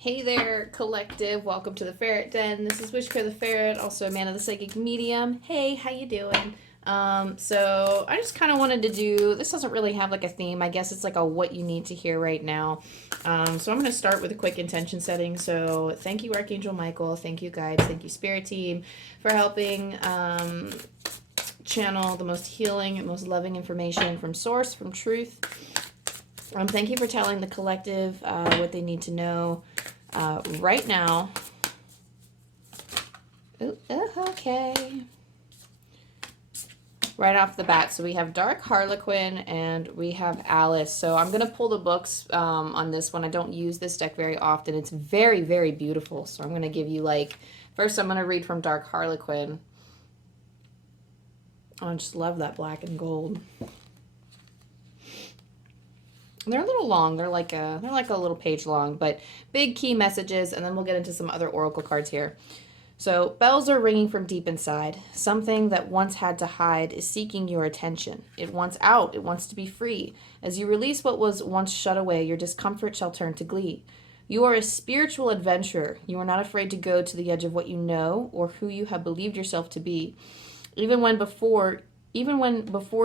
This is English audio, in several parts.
Hey there, collective. Welcome to the Ferret Den. This is wishkotheferret, also a man of the psychic medium. Hey, how you doing? So I just kind of wanted to do, this doesn't really have like a theme. I guess it's like a what you need to hear right now. So I'm going to start with a quick intention setting. So thank you, Archangel Michael. Thank you, guides. Thank you, Spirit Team, for helping channel the most healing and most loving information from source, from truth. Thank you for telling the collective what they need to know right now. Ooh, okay. Right off the bat, so we have Dark Harlequin and we have Alice. So I'm going to pull the books on this one. I don't use this deck very often. It's very, very beautiful. So I'm going to give you first I'm going to read from Dark Harlequin. Oh, I just love that black and gold. They're a little long. They're like a little page long, but big key messages, and then we'll get into some other oracle cards here. So, bells are ringing from deep inside. Something that once had to hide is seeking your attention. It wants out. It wants to be free. As you release what was once shut away, your discomfort shall turn to glee. You are a spiritual adventurer. You are not afraid to go to the edge of what you know or who you have believed yourself to be. Even when before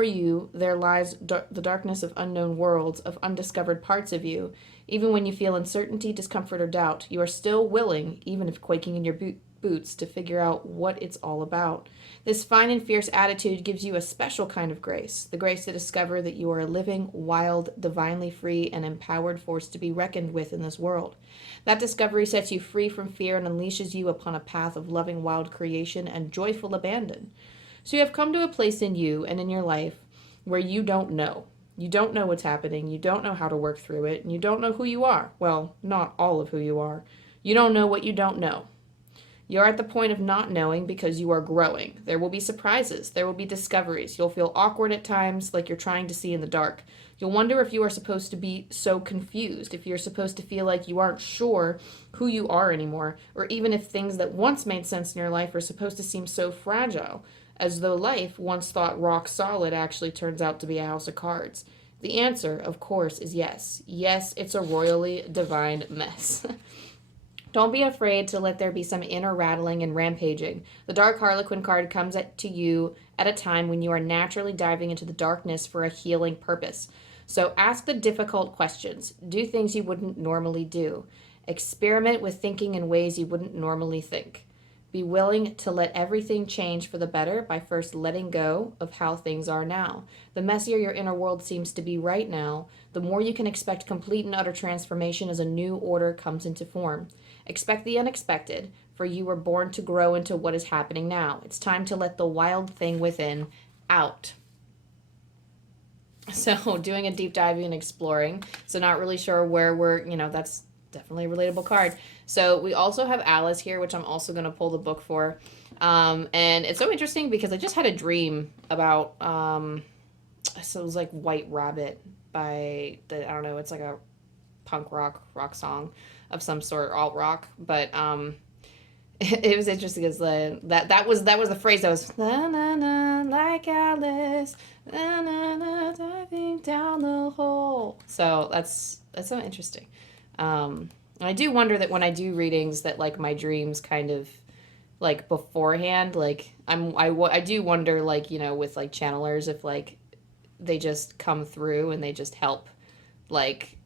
you there lies the darkness of unknown worlds, of undiscovered parts of you, even when you feel uncertainty, discomfort, or doubt, you are still willing, even if quaking in your boots, to figure out what it's all about. This fine and fierce attitude gives you a special kind of grace, the grace to discover that you are a living, wild, divinely free, and empowered force to be reckoned with in this world. That discovery sets you free from fear and unleashes you upon a path of loving, wild creation and joyful abandon. So you have come to a place in you and in your life where you don't know. You don't know what's happening. You don't know how to work through it. And you don't know who you are. Well, not all of who you are. You don't know what you don't know. You're at the point of not knowing because you are growing. There will be surprises. There will be discoveries. You'll feel awkward at times, like you're trying to see in the dark. You'll wonder if you are supposed to be so confused, if you're supposed to feel like you aren't sure who you are anymore, or even if things that once made sense in your life are supposed to seem so fragile, as though life, once thought rock solid, actually turns out to be a house of cards. The answer, of course, is yes. Yes, it's a royally divine mess. Don't be afraid to let there be some inner rattling and rampaging. The Dark Harlequin card comes to you at a time when you are naturally diving into the darkness for a healing purpose. So ask the difficult questions. Do things you wouldn't normally do. Experiment with thinking in ways you wouldn't normally think. Be willing to let everything change for the better by first letting go of how things are now. The messier your inner world seems to be right now, the more you can expect complete and utter transformation as a new order comes into form. Expect the unexpected, for you were born to grow into what is happening now. It's time to let the wild thing within out. So, doing a deep diving and exploring. So, not really sure where that's definitely a relatable card. So we also have Alice here, which I'm also going to pull the book for. And it's so interesting because I just had a dream about, so it was like White Rabbit I don't know, it's like a punk rock song of some sort, alt rock. But it was interesting because that was the phrase that was na na na like Alice, na na na diving down the hole. So that's so interesting. I do wonder that when I do readings that my dreams kind of beforehand, I do wonder with channelers if they just come through and they just help,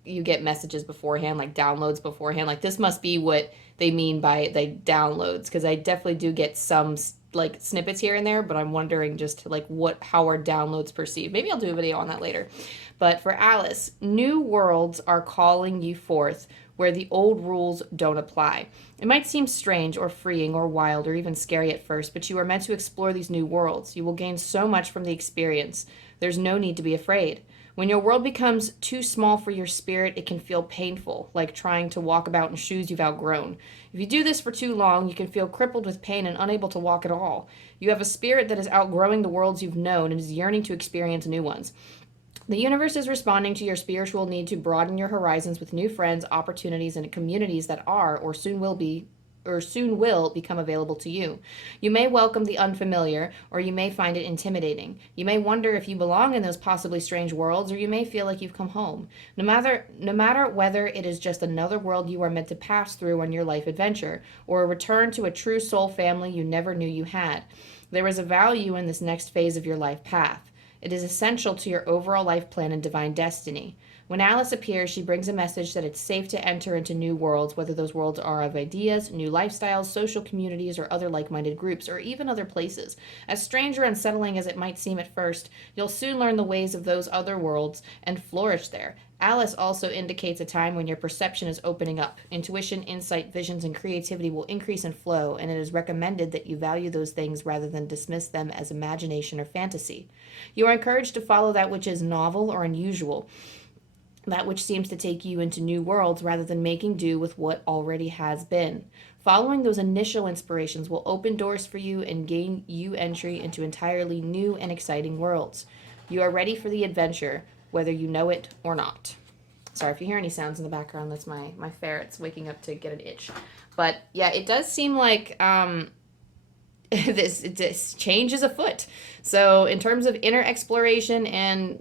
you get messages beforehand, downloads beforehand. This must be what they mean by they downloads, because I definitely do get some snippets here and there, but I'm wondering just how are downloads perceived. Maybe I'll do a video on that later. But for Alice, new worlds are calling you forth where the old rules don't apply. It might seem strange or freeing or wild or even scary at first, but you are meant to explore these new worlds. You will gain so much from the experience. There's no need to be afraid. When your world becomes too small for your spirit, it can feel painful, like trying to walk about in shoes you've outgrown. If you do this for too long, you can feel crippled with pain and unable to walk at all. You have a spirit that is outgrowing the worlds you've known and is yearning to experience new ones. The universe is responding to your spiritual need to broaden your horizons with new friends, opportunities, and communities that are, or soon will be, or soon will become available to you. You may welcome the unfamiliar, or you may find it intimidating. You may wonder if you belong in those possibly strange worlds, or you may feel like you've come home. No matter whether it is just another world you are meant to pass through on your life adventure, or a return to a true soul family you never knew you had, there is a value in this next phase of your life path. It is essential to your overall life plan and divine destiny. When Alice appears, she brings a message that it's safe to enter into new worlds, whether those worlds are of ideas, new lifestyles, social communities, or other like-minded groups, or even other places. As strange or unsettling as it might seem at first, you'll soon learn the ways of those other worlds and flourish there. Alice also indicates a time when your perception is opening up. Intuition, insight, visions, and creativity will increase and flow, and it is recommended that you value those things rather than dismiss them as imagination or fantasy. You are encouraged to follow that which is novel or unusual, that which seems to take you into new worlds rather than making do with what already has been. Following those initial inspirations will open doors for you and gain you entry into entirely new and exciting worlds. You are ready for the adventure, whether you know it or not. Sorry if you hear any sounds in the background. That's my ferrets waking up to get an itch. But yeah, it does seem like this change is afoot. So in terms of inner exploration and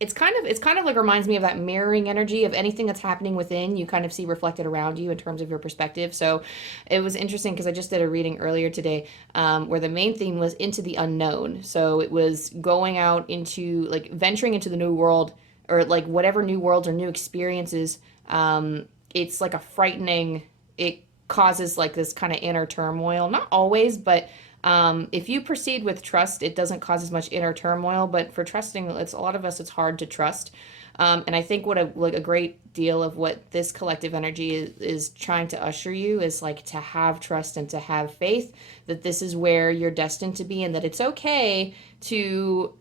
it's kind of like reminds me of that mirroring energy of anything that's happening within, you kind of see reflected around you in terms of your perspective. So it was interesting because I just did a reading earlier today where the main theme was into the unknown. So it was going out into, like, venturing into the new world, or like whatever new worlds or new experiences. It's like a frightening, it causes like this kind of inner turmoil. Not always, but if you proceed with trust, it doesn't cause as much inner turmoil. But for trusting, it's a lot of us, it's hard to trust. And I think what a great deal of what this collective energy is trying to usher you is like to have trust and to have faith that this is where you're destined to be, and that it's okay to,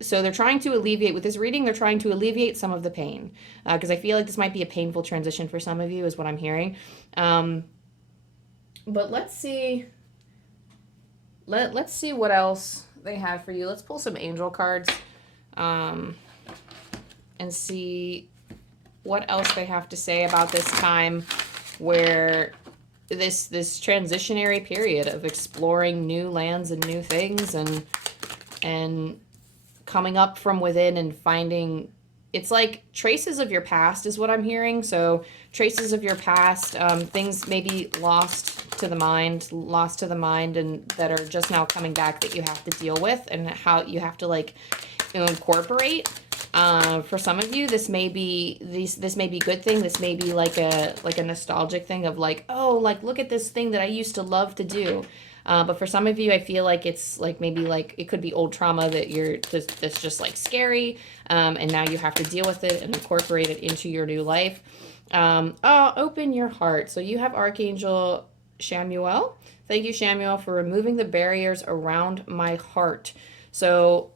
so they're trying to alleviate, with this reading, they're trying to alleviate some of the pain. Because I feel like this might be a painful transition for some of you, is what I'm hearing. But let's see. Let's see what else they have for you. Let's pull some angel cards and see what else they have to say about this time, where this transitionary period of exploring new lands and new things, and coming up from within and finding, it's like traces of your past is what I'm hearing. So traces of your past, things maybe lost to the mind, and that are just now coming back that you have to deal with, and how you have to like incorporate. For some of you, this may be good thing. This may be like a nostalgic thing of like, oh, like look at this thing that I used to love to do. But for some of you, I feel like it's like maybe like it could be old trauma that's just like scary, and now you have to deal with it and incorporate it into your new life. Open your heart. So you have Archangel Shamuel. Thank you, Shamuel, for removing the barriers around my heart. So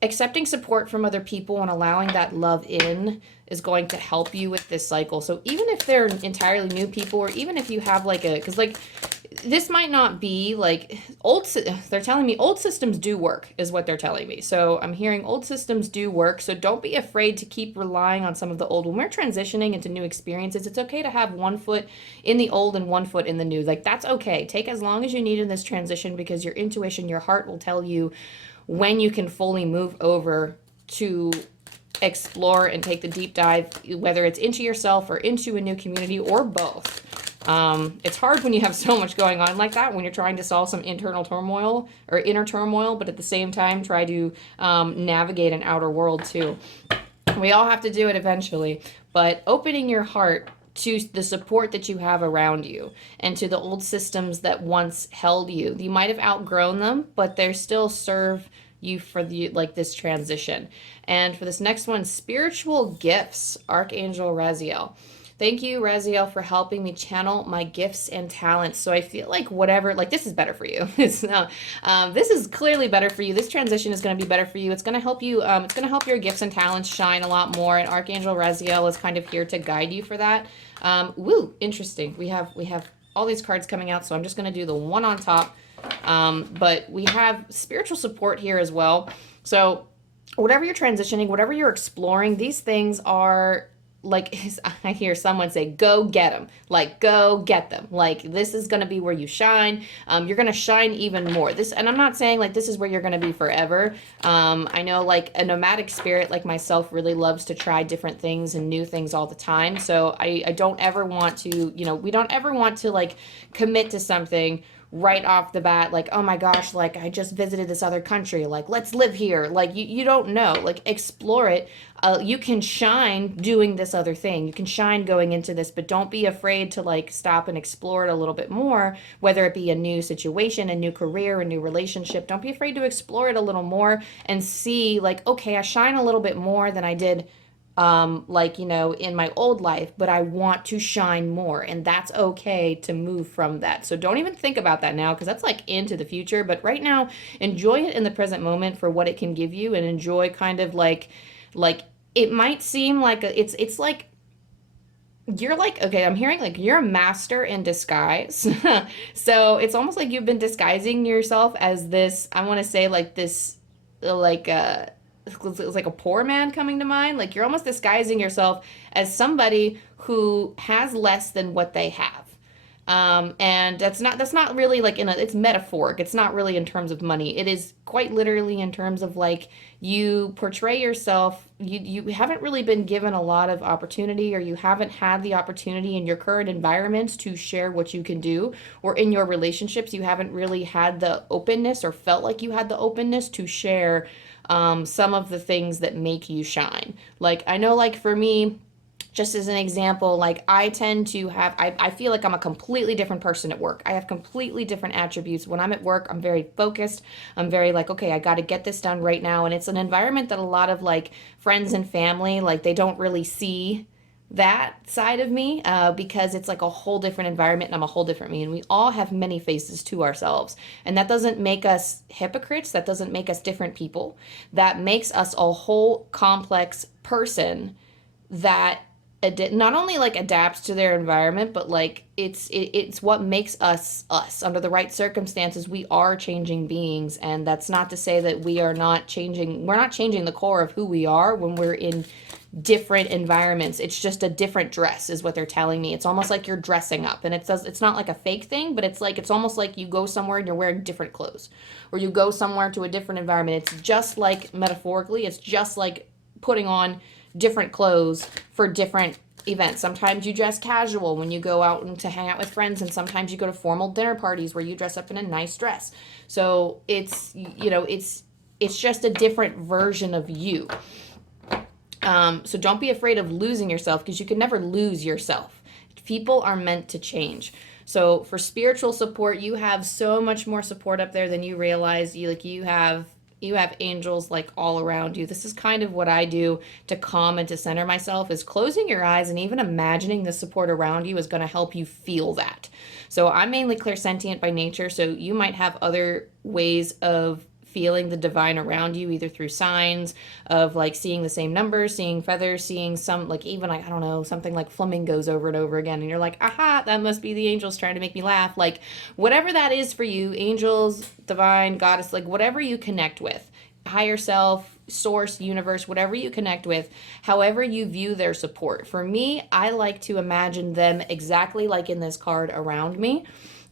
accepting support from other people and allowing that love in is going to help you with this cycle. So even if they're entirely new people, or even if you have like because like this might not be like they're telling me old systems do work, is what they're telling me. So I'm hearing old systems do work. So don't be afraid to keep relying on some of the old. When we're transitioning into new experiences, it's okay to have one foot in the old and one foot in the new. Like that's okay. Take as long as you need in this transition, because your intuition, your heart will tell you when you can fully move over to explore and take the deep dive, whether it's into yourself or into a new community or both. It's hard when you have so much going on like that, when you're trying to solve some internal turmoil or inner turmoil, but at the same time try to navigate an outer world too. We all have to do it eventually, but opening your heart to the support that you have around you and to the old systems that once held you. You might have outgrown them, but they still serve you for this transition. And for this next one, spiritual gifts, Archangel Raziel. Thank you, Raziel, for helping me channel my gifts and talents. So I feel like this is better for you. This is clearly better for you. This transition is going to be better for you. It's going to help you. It's going to help your gifts and talents shine a lot more. And Archangel Raziel is kind of here to guide you for that. Interesting. We have all these cards coming out, so I'm just going to do the one on top. But we have spiritual support here as well. So whatever you're transitioning, whatever you're exploring, these things are like I hear someone say, go get them, like go get them, like this is going to be where you shine. You're going to shine even more. This, and I'm not saying like this is where you're going to be forever. I know like a nomadic spirit like myself really loves to try different things and new things all the time. So I don't ever want to, you know, we don't ever want to like commit to something right off the bat, like, oh my gosh, like I just visited this other country, like let's live here. Like you don't know, like explore it. You can shine doing this other thing, you can shine going into this, but don't be afraid to like stop and explore it a little bit more, whether it be a new situation, a new career, a new relationship. Don't be afraid to explore it a little more and see like, okay, I shine a little bit more than I did like, you know, in my old life, but I want to shine more, and that's okay to move from that. So don't even think about that now, because that's like into the future. But right now, enjoy it in the present moment for what it can give you, and enjoy kind of like it might seem like it's like you're like, okay, I'm hearing like you're a master in disguise. So it's almost like you've been disguising yourself as this, I want to say like this, like it was like a poor man coming to mind. Like you're almost disguising yourself as somebody who has less than what they have. And that's not really like it's metaphoric. It's not really in terms of money. It is quite literally in terms of like you portray yourself. You haven't really been given a lot of opportunity, or you haven't had the opportunity in your current environments to share what you can do, or in your relationships you haven't really had the openness or felt like you had the openness to share some of the things that make you shine. Like I know, like for me, just as an example, like I tend to have, I feel like I'm a completely different person at work. I have completely different attributes. When I'm at work, I'm very focused. I'm very like, okay, I got to get this done right now. And it's an environment that a lot of like friends and family, like they don't really see that side of me because it's like a whole different environment and I'm a whole different me. And we all have many faces to ourselves. And that doesn't make us hypocrites. That doesn't make us different people. That makes us a whole complex person that not only like adapts to their environment, but like it's what makes us us. Under the right circumstances, we are changing beings, and that's not to say that we're not changing the core of who we are when we're in different environments. It's just a different dress is what they're telling me. It's almost like you're dressing up, and it's not like a fake thing, but it's almost like you go somewhere and you're wearing different clothes, or you go somewhere to a different environment. It's just like metaphorically, it's just like putting on different clothes for different events. Sometimes you dress casual when you go out and to hang out with friends, and sometimes you go to formal dinner parties where you dress up in a nice dress. So it's, you know, it's just a different version of you. So don't be afraid of losing yourself, because you can never lose yourself. People are meant to change. So for spiritual support, you have so much more support up there than you realize. You have angels like all around you. This is kind of what I do to calm and to center myself, is closing your eyes and even imagining the support around you is going to help you feel that. So I'm mainly clairsentient by nature, so you might have other ways of feeling the divine around you, either through signs of like seeing the same numbers, seeing feathers, seeing some like even like, I don't know, something like flamingos over and over again, and you're like, aha, that must be the angels trying to make me laugh. Like whatever that is for you, angels, divine, goddess, like whatever you connect with, higher self, source, universe, whatever you connect with, however you view their support. For me, I like to imagine them exactly like in this card around me,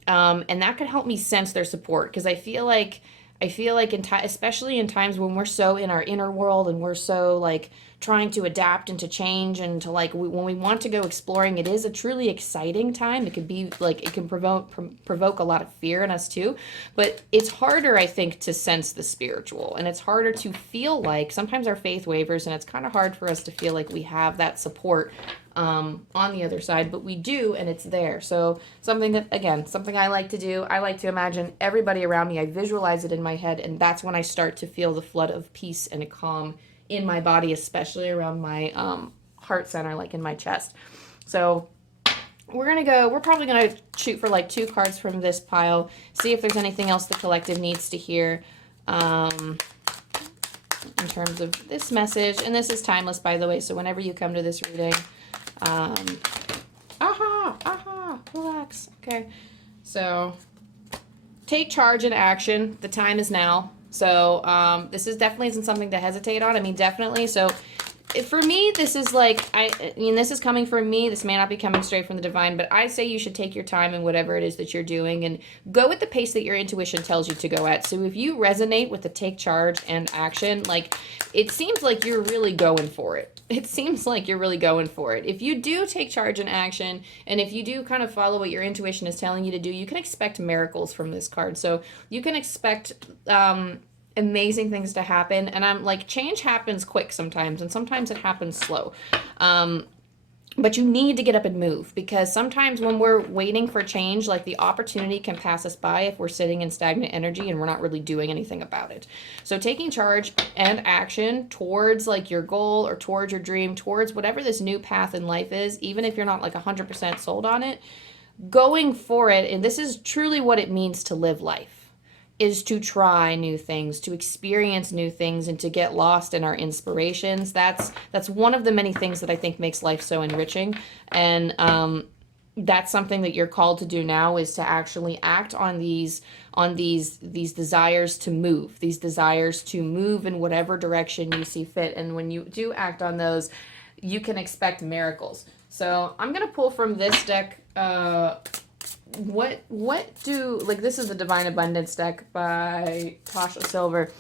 and that could help me sense their support, because I feel like especially in times when we're so in our inner world and we're so like trying to adapt and to change and to like when we want to go exploring, it is a truly exciting time. It could be like it can provoke a lot of fear in us too, but it's harder, I think, to sense the spiritual, and it's harder to feel like sometimes our faith wavers, and it's kind of hard for us to feel like we have that support on the other side, but we do, and it's there. So something I like to do, I like to imagine everybody around me. I visualize it in my head, and that's when I start to feel the flood of peace and calm in my body, especially around my heart center, like in my chest. So we're probably gonna shoot for like 2 cards from this pile, see if there's anything else the collective needs to hear in terms of this message. And this is timeless, by the way, so whenever you come to this reading, relax. Okay, so take charge and action. The time is now. So this is definitely isn't something to hesitate on. I mean, definitely. So for me, this is like, I mean, this is coming from me. This may not be coming straight from the divine, but I say you should take your time in whatever it is that you're doing and go at the pace that your intuition tells you to go at. So if you resonate with the take charge and action, like, it seems like you're really going for it. It seems like you're really going for it. If you do take charge and action, and if you do kind of follow what your intuition is telling you to do, you can expect miracles from this card. So you can expect amazing things to happen. And I'm like, change happens quick sometimes, and sometimes it happens slow. But you need to get up and move, because sometimes when we're waiting for change, like, the opportunity can pass us by if we're sitting in stagnant energy and we're not really doing anything about it. So taking charge and action towards like your goal or towards your dream, towards whatever this new path in life is, even if you're not like 100% sold on it, going for it. And this is truly what it means to live life, is to try new things, to experience new things, and to get lost in our inspirations. That's one of the many things that I think makes life so enriching. And that's something that you're called to do now, is to actually act on these desires to move, in whatever direction you see fit. And when you do act on those, you can expect miracles. So I'm gonna pull from this deck. What do, like, this is the Divine Abundance deck by Tosha Silver.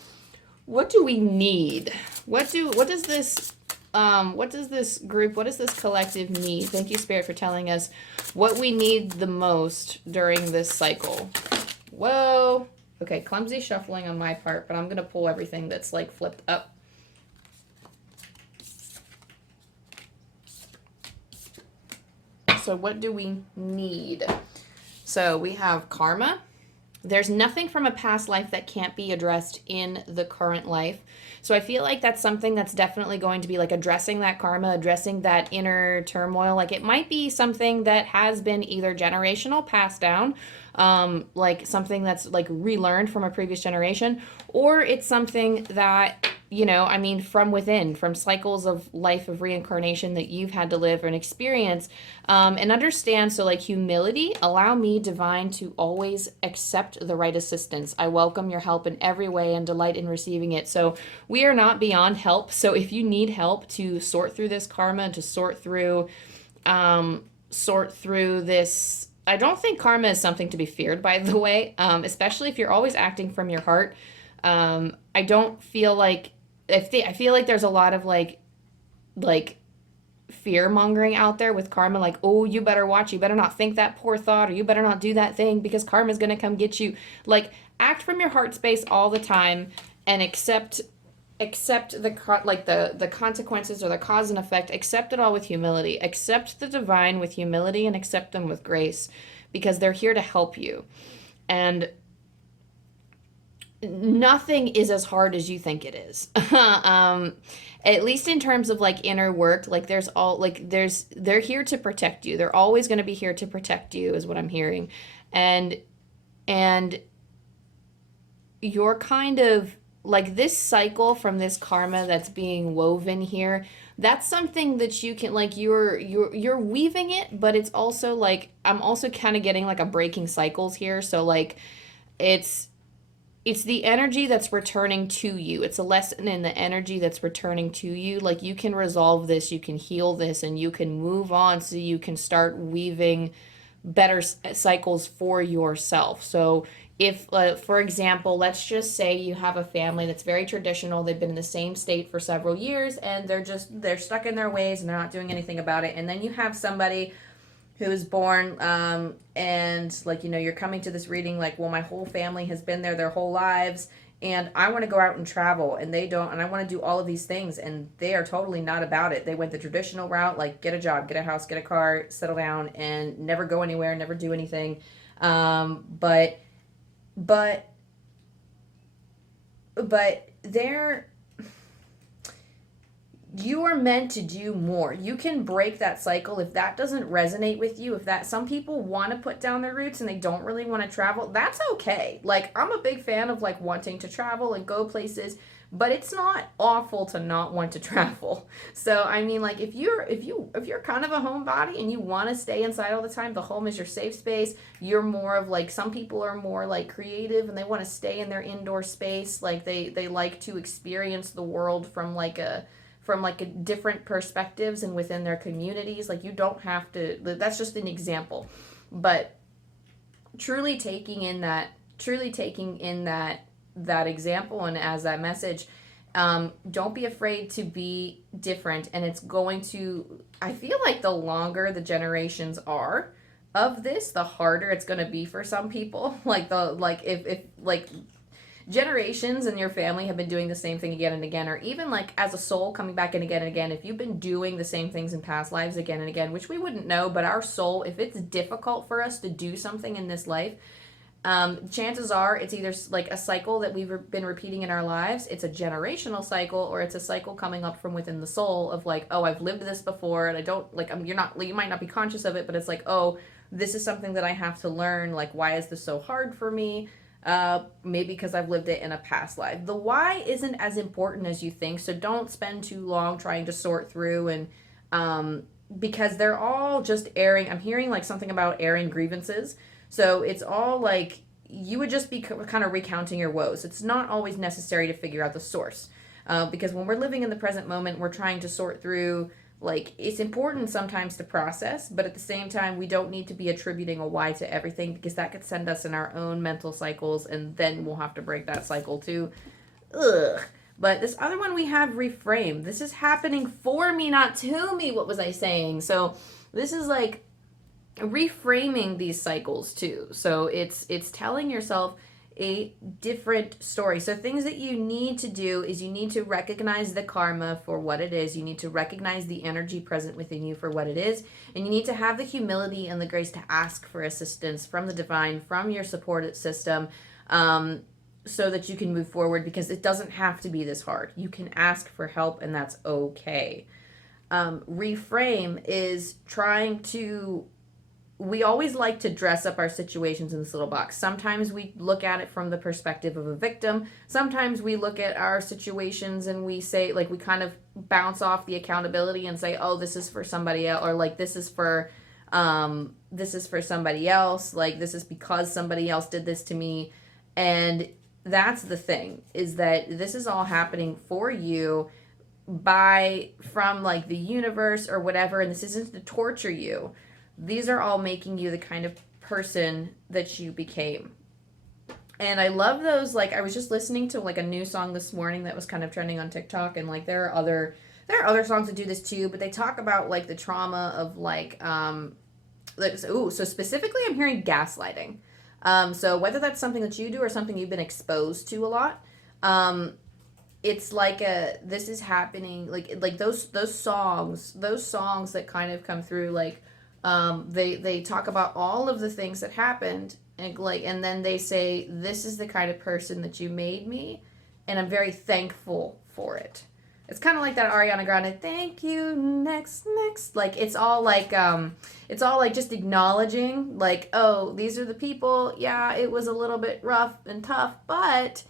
What do we need? What does this group, what does this collective need? Thank you, Spirit, for telling us what we need the most during this cycle. Whoa. Okay, clumsy shuffling on my part, but I'm gonna pull everything that's like flipped up. So what do we need? So we have karma. There's nothing from a past life that can't be addressed in the current life. So I feel like that's something that's definitely going to be like addressing that karma, addressing that inner turmoil. Like, it might be something that has been either generational, passed down, like something that's like relearned from a previous generation, or it's something that, I mean, from within, from cycles of life of reincarnation that you've had to live and experience, and understand. So like, humility, allow me, divine, to always accept the right assistance. I welcome your help in every way and delight in receiving it. So we are not beyond help. So if you need help to sort through this karma, to sort through this, I don't think karma is something to be feared, by the way, especially if you're always acting from your heart. I don't feel like, I feel like there's a lot of like fear mongering out there with karma, like, oh, you better watch, you better not think that poor thought, or you better not do that thing because karma's gonna come get you. Like, act from your heart space all the time, and accept the consequences, or the cause and effect. Accept it all with humility. Accept the divine with humility, and accept them with grace, because they're here to help you. And nothing is as hard as you think it is. At least in terms of like inner work, like they're here to protect you. They're always going to be here to protect you, is what I'm hearing. And you're kind of like, this cycle from this karma that's being woven here, that's something that you can, like, you're weaving it, but it's also like, I'm also kind of getting like a breaking cycles here. So like, it's the energy that's returning to you. It's a lesson in the energy that's returning to you. Like, you can resolve this, you can heal this, and you can move on, so you can start weaving better cycles for yourself. So if, for example, let's just say you have a family that's very traditional. They've been in the same state for several years, and they're stuck in their ways and they're not doing anything about it. And then you have somebody who is born, and like, you're coming to this reading like, well, my whole family has been there their whole lives, and I want to go out and travel, and they don't, and I want to do all of these things, and they are totally not about it. They went the traditional route, like, get a job, get a house, get a car, settle down, and never go anywhere, never do anything. But you are meant to do more. You can break that cycle if that doesn't resonate with you. If that, some people want to put down their roots and they don't really want to travel, that's okay. Like, I'm a big fan of like wanting to travel and go places, but it's not awful to not want to travel. So I mean, like, if you're kind of a homebody and you want to stay inside all the time, the home is your safe space. You're more of like, some people are more like creative and they want to stay in their indoor space. Like, they like to experience the world from from like different perspectives and within their communities. Like you don't have to, that's just an example. But truly taking in that example and as that message, don't be afraid to be different. And it's going to, I feel like the longer the generations are of this, the harder it's going to be for some people. Like if like generations in your family have been doing the same thing again and again, or even like as a soul coming back in again and again, if you've been doing the same things in past lives again and again, which we wouldn't know, but our soul, if it's difficult for us to do something in this life, chances are it's either like a cycle that we've been repeating in our lives, it's a generational cycle, or it's a cycle coming up from within the soul of like, oh, I've lived this before and I don't like, you might not be conscious of it, but it's like, oh, this is something that I have to learn. Like, why is this so hard for me? Maybe because I've lived it in a past life. The why isn't as important as you think, so don't spend too long trying to sort through and because they're all just airing. I'm hearing like something about airing grievances. So it's all like you would just be kind of recounting your woes. It's not always necessary to figure out the source. Because when we're living in the present moment, we're trying to sort through, like, it's important sometimes to process, but at the same time, we don't need to be attributing a why to everything, because that could send us in our own mental cycles, and then we'll have to break that cycle too. Ugh. But this other one we have reframe. This is happening for me, not to me. What was I saying? So this is like reframing these cycles too. So it's telling yourself a different story. So things that you need to do is you need to recognize the karma for what it is. You need to recognize the energy present within you for what it is. And you need to have the humility and the grace to ask for assistance from the divine, from your support system, so that you can move forward, because it doesn't have to be this hard. You can ask for help, and that's okay. Reframe is trying to, we always like to dress up our situations in this little box. Sometimes we look at it from the perspective of a victim. Sometimes we look at our situations and we say, like, we kind of bounce off the accountability and say, oh, this is for somebody else, or like this is for somebody else, like this is because somebody else did this to me. And that's the thing, is that this is all happening for you from like the universe or whatever, and this isn't to torture you. These are all making you the kind of person that you became. And I love those. Like, I was just listening to like a new song this morning that was kind of trending on TikTok, and like there are other songs that do this too, but they talk about like the trauma of like so specifically I'm hearing gaslighting. So whether that's something that you do or something you've been exposed to a lot, it's like this is happening, like those songs that kind of come through, like they talk about all of the things that happened, and then they say, this is the kind of person that you made me, and I'm very thankful for it. It's kind of like that Ariana Grande, thank you, next. Like, it's all like just acknowledging, like, oh, these are the people. Yeah, it was a little bit rough and tough, but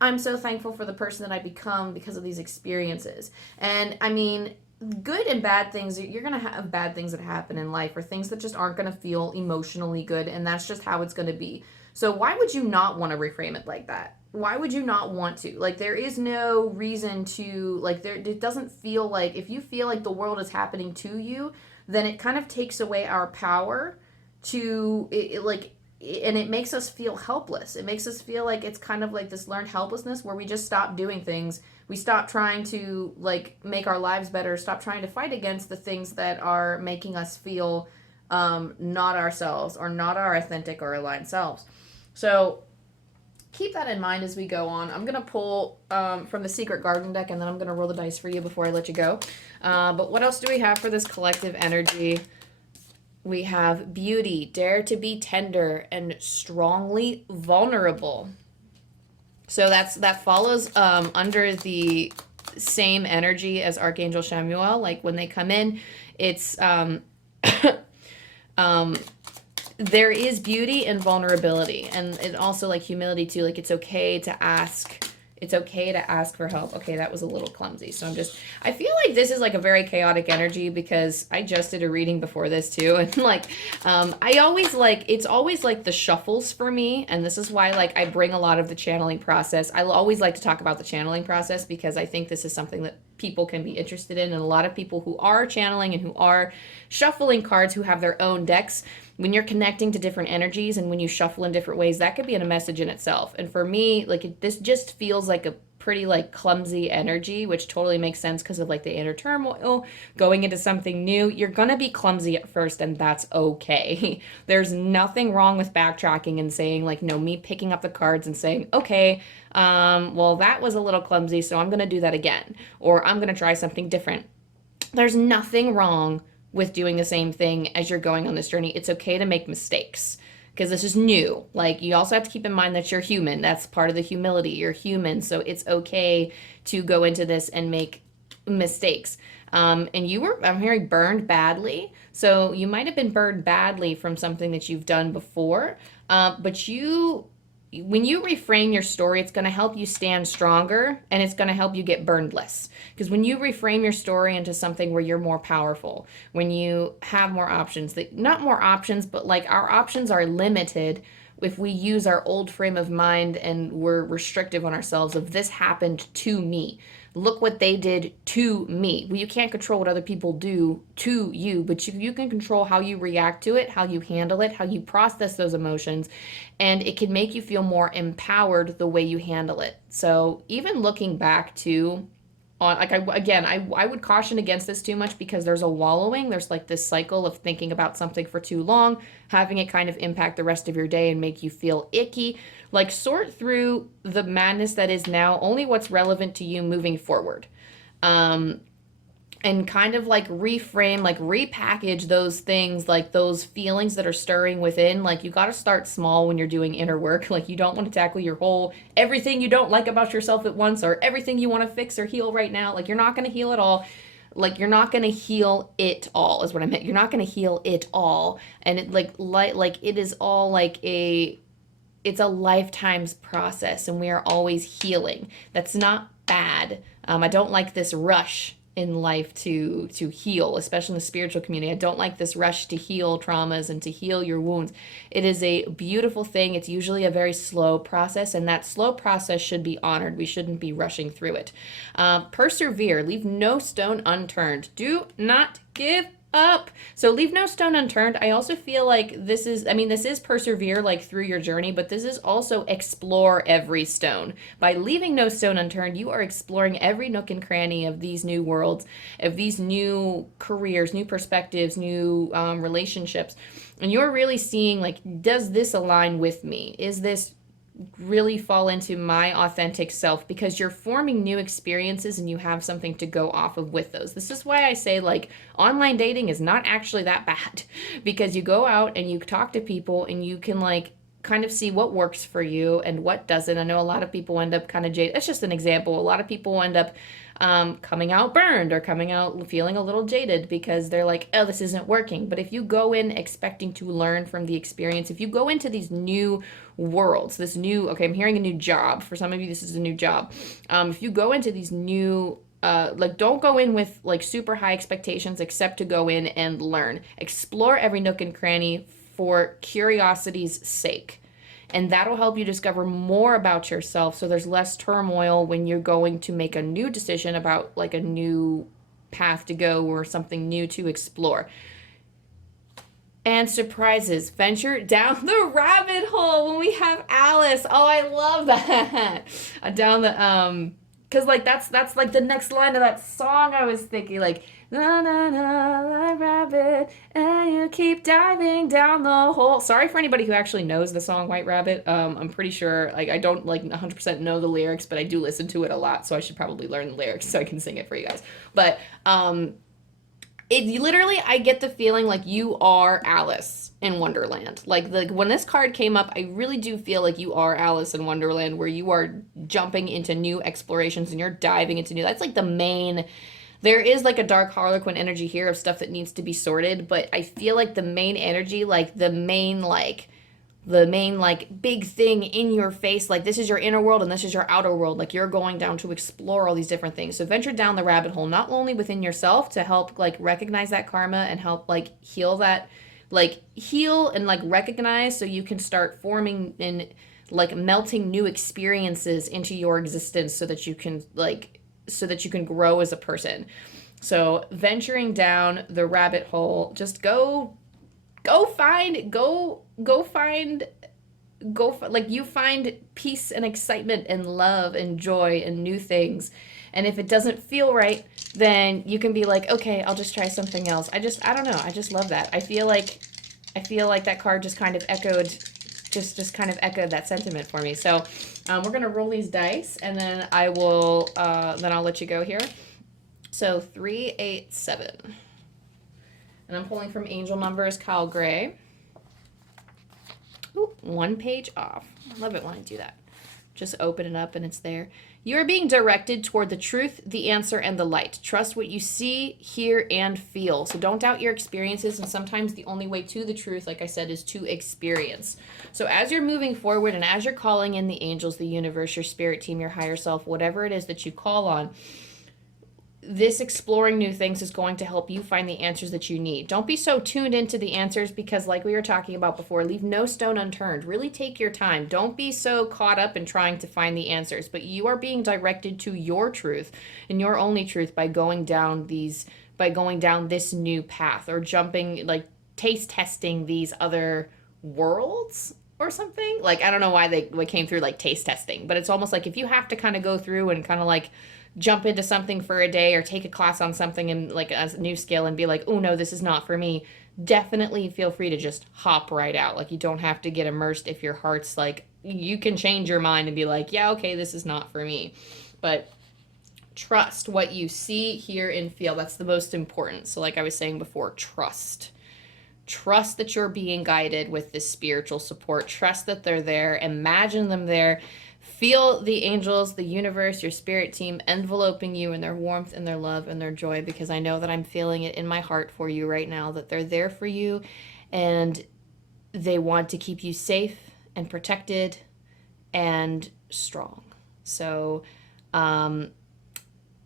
I'm so thankful for the person that I become because of these experiences. And I mean, good and bad things, you're going to have bad things that happen in life, or things that just aren't going to feel emotionally good, and that's just how it's going to be. So why would you not want to reframe it like that? Why would you not want to? Like, there is no reason to, like, it doesn't feel like, if you feel like the world is happening to you, then it kind of takes away our power to, and it makes us feel helpless. It makes us feel like it's kind of like this learned helplessness where we just stop doing things. We stop trying to, like, make our lives better, stop trying to fight against the things that are making us feel not ourselves, or not our authentic or aligned selves. So keep that in mind as we go on. I'm going to pull from the Secret Garden deck, and then I'm going to roll the dice for you before I let you go. But what else do we have for this collective energy? We have beauty, dare to be tender, and strongly vulnerable. So that follows under the same energy as Archangel Chamuel. Like, when they come in, it's there is beauty and vulnerability, and it also, like, humility too. Like, it's okay to ask for help. Okay, that was a little clumsy. So I feel like this is like a very chaotic energy, because I just did a reading before this too. And like, it's always like the shuffles for me. And this is why, like, I bring a lot of the channeling process. I always like to talk about the channeling process, because I think this is something that people can be interested in, and a lot of people who are channeling and who are shuffling cards, who have their own decks, when you're connecting to different energies and when you shuffle in different ways, that could be a message in itself. And for me, like, this just feels like a pretty like clumsy energy, which totally makes sense because of like the inner turmoil going into something new. You're gonna be clumsy at first, and that's okay. There's nothing wrong with backtracking and saying like, no, me picking up the cards and saying, okay, well, that was a little clumsy, so I'm gonna do that again, or I'm gonna try something different. There's nothing wrong with doing the same thing as you're going on this journey. It's okay to make mistakes because this is new. Like, you also have to keep in mind that you're human. That's part of the humility. You're human, so it's okay to go into this and make mistakes. And you were, I'm hearing, burned badly. So you might have been burned badly from something that you've done before. But when you reframe your story, it's going to help you stand stronger, and it's going to help you get burned less. Because when you reframe your story into something where you're more powerful, when you have more options, not more options, but like our options are limited if we use our old frame of mind and we're restrictive on ourselves of this happened to me. Look what they did to me. Well, you can't control what other people do to you, but you can control how you react to it, how you handle it, how you process those emotions, and it can make you feel more empowered the way you handle it. So even looking back to, I would caution against this too much because there's a wallowing. There's like this cycle of thinking about something for too long, having it kind of impact the rest of your day and make you feel icky. Like, sort through the madness that is now, only what's relevant to you moving forward. And kind of like reframe, like repackage those things, like those feelings that are stirring within. Like, you got to start small when you're doing inner work. Like, you don't want to tackle your whole everything you don't like about yourself at once, or everything you want to fix or heal right now. Like, you're not going to heal it all. Like, you're not going to heal it all is what I meant. You're not going to heal it all. And it like it is all like it's a lifetime's process, and we are always healing. That's not bad. I don't like this rush in life to heal, especially in the spiritual community. I don't like this rush to heal traumas and to heal your wounds. It is a beautiful thing. It's usually a very slow process, and that slow process should be honored. We shouldn't be rushing through it. Persevere. Leave no stone unturned. Do not give up. So leave no stone unturned. I also feel like this is persevere, like, through your journey, but this is also explore every stone. By leaving no stone unturned, you are exploring every nook and cranny of these new worlds, of these new careers, new perspectives, new relationships. And you're really seeing, like, does this align with me? Is this really fall into my authentic self? Because you're forming new experiences and you have something to go off of with those. This is why I say, like, online dating is not actually that bad, because you go out and you talk to people and you can, like, kind of see what works for you and what doesn't. I know a lot of people end up kind of jaded. It's just an example. A lot of people end up coming out burned or coming out feeling a little jaded because they're like, oh, this isn't working. But if you go in expecting to learn from the experience, if you go into these new worlds, this new, okay, I'm hearing a new job. For some of you, this is a new job. If you go into these new, like, don't go in with, like, super high expectations, except to go in and learn. Explore every nook and cranny for curiosity's sake. And that'll help you discover more about yourself, so there's less turmoil when you're going to make a new decision about, like, a new path to go or something new to explore. And surprises. Venture down the rabbit hole when we have Alice. Oh, I love that. Down the because, like, that's like the next line of that song I was thinking, like, na na na, like rabbit, and you keep diving down the hole. Sorry for anybody who actually knows the song White Rabbit. I'm pretty sure, like, I don't, like, 100% know the lyrics, but I do listen to it a lot, so I should probably learn the lyrics so I can sing it for you guys. But it literally, I get the feeling like you are Alice in Wonderland. Like, when this card came up, I really do feel like you are Alice in Wonderland, where you are jumping into new explorations and you're diving into new. That's like the main. There is, like, a dark Harlequin energy here of stuff that needs to be sorted, but I feel like the main energy, like the main big thing in your face, like, this is your inner world and this is your outer world. Like, you're going down to explore all these different things. So venture down the rabbit hole, not only within yourself to help, like, recognize that karma and help, like, heal that, like, heal and, like, recognize, so you can start forming and, like, melting new experiences into your existence so that you can, like, so that you can grow as a person. So venturing down the rabbit hole, just like you find peace and excitement and love and joy and new things. And if it doesn't feel right, then you can be like, okay, I'll just try something else. I don't know. I just love that. I feel like that card just kind of echoed, just kind of echoed that sentiment for me. So we're gonna roll these dice, and then then I'll let you go here. So 3, 8, 7, and I'm pulling from Angel Numbers, Kyle Gray. Ooh, 1 page off. I love it when I do that. Just open it up and it's there. You are being directed toward the truth, the answer, and the light. Trust what you see, hear, and feel. So don't doubt your experiences, and sometimes the only way to the truth, like I said, is to experience. So as you're moving forward and as you're calling in the angels, the universe, your spirit team, your higher self, whatever it is that you call on, this exploring new things is going to help you find the answers that you need. Don't be so tuned into the answers because, like we were talking about before, leave no stone unturned. Really take your time. Don't be so caught up in trying to find the answers, but you are being directed to your truth and your only truth by going down this new path, or jumping, like taste testing these other worlds or something. Like, I don't know why they came through like taste testing, but it's almost like if you have to kind of go through and kind of like jump into something for a day or take a class on something and like a new skill and be like, oh no, this is not for me, definitely feel free to just hop right out. Like, you don't have to get immersed if your heart's like, you can change your mind and be like, yeah, okay, this is not for me. But trust what you see, hear, and feel. That's the most important. So like I was saying before, trust that you're being guided with this spiritual support. Trust that they're there. Imagine them there. Feel the angels, the universe, your spirit team enveloping you in their warmth and their love and their joy, because I know that I'm feeling it in my heart for you right now, that they're there for you and they want to keep you safe and protected and strong. So,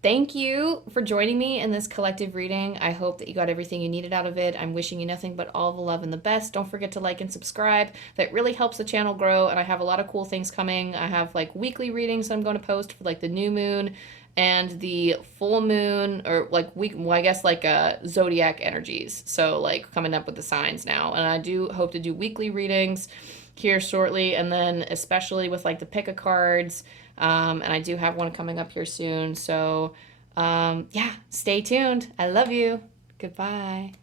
thank you for joining me in this collective reading. I hope that you got everything you needed out of it. I'm wishing you nothing but all the love and the best. Don't forget to like and subscribe. That really helps the channel grow, and I have a lot of cool things coming. I have like weekly readings I'm going to post for like the new moon and the full moon, or like zodiac energies. So like coming up with the signs now. And I do hope to do weekly readings here shortly, and then especially with like the pick a cards. And I do have one coming up here soon. So, yeah, stay tuned. I love you. Goodbye.